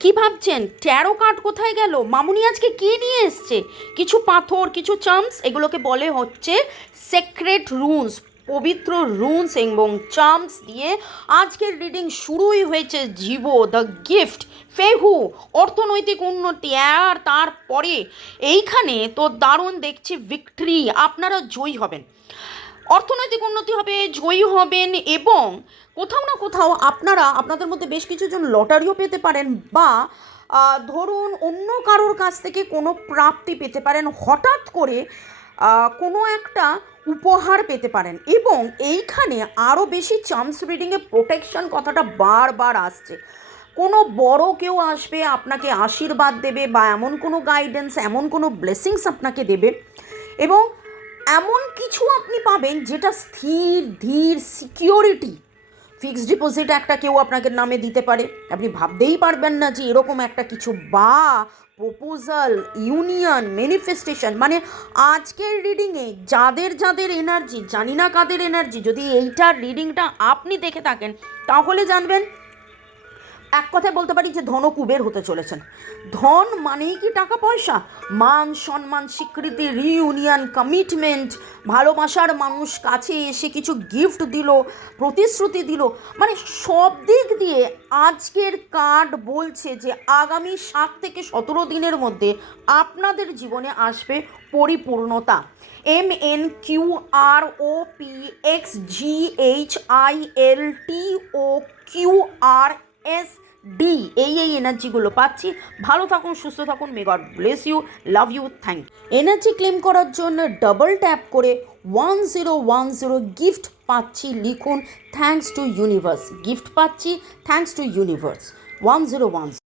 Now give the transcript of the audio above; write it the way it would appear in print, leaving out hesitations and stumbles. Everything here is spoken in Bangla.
কি ভাবছেন ট্যারো কার্ড কোথায় গেল? মামুনি আজকে কি নিয়ে এসছে? কিছু পাথর, কিছু চার্মস, এগুলোকে বলে হচ্ছে সেক্রেট রুনস, পবিত্র রুনস এবং চার্মস দিয়ে আজকের রিডিং শুরুই হয়েছে। জীবো দ্য গিফট, ফেহু অর্থনৈতিক উন্নতি, আর তারপরে এইখানে তো দারুণ দেখছি ভিক্টরি, আপনারা জয়ী হবেন, অর্থনৈতিক উন্নতি হবে, জয়ী হবেন এবং কোথাও না কোথাও আপনারা আপনাদের মধ্যে বেশ কিছুজন লটারিও পেতে পারেন বা ধরুন অন্য কারোর কাছ থেকে কোনো প্রাপ্তি পেতে পারেন, হঠাৎ করে কোনো একটা উপহার পেতে পারেন। এবং এইখানে আরও বেশি চান্স রিডিংয়ে প্রোটেকশন কথাটা বারবার আসছে। কোনো বড় কেউ আসবে আপনাকে আশীর্বাদ দেবে বা এমন কোনো গাইডেন্স, এমন কোনো ব্লেসিংস আপনাকে দেবে এবং এমন কিছু আপনি পাবেন যেটা স্থির ধীর সিকিউরিটি। ফিক্সড ডিপোজিট একটা কেউ আপনাকে নামে দিতে পারে, আপনি ভাবতেই পারবেন না যে এরকম একটা কিছু, বা প্রপোজাল, ইউনিয়ন, ম্যানিফেস্টেশন। মানে আজকের রিডিংয়ে যাদের যাদের এনার্জি, জানি না কাদের এনার্জি, যদি এইটার রিডিংটা আপনি দেখে থাকেন তাহলে জানবেন, এক কথায় বলতে পারি যে ধনকুবের হতে চলেছেন। ধন মানেই কি টাকা পয়সা? মান সম্মান, স্বীকৃতি, রিইউনিয়ন, কমিটমেন্ট, ভালোবাসার মানুষ কাছে এসে কিছু গিফট দিল, প্রতিশ্রুতি দিল, মানে সব দিক দিয়ে আজকের কার্ড বলছে যে আগামী 7 থেকে 17 দিনের মধ্যে আপনাদের জীবনে আসবে পরিপূর্ণতা। MNQROPXGHILTOQRSD, এই এনার্জিগুলো পাচ্ছি। ভালো থাকুন, সুস্থ থাকুন, may God bless you, love you, thank you. Energy claim করার জন্য ডাবল ট্যাপ করে 1010 গিফট পাচ্ছি লিখুন থ্যাঙ্কস টু ইউনিভার্স। গিফট পাচ্ছি থ্যাঙ্কস টু ইউনিভার্স 1010।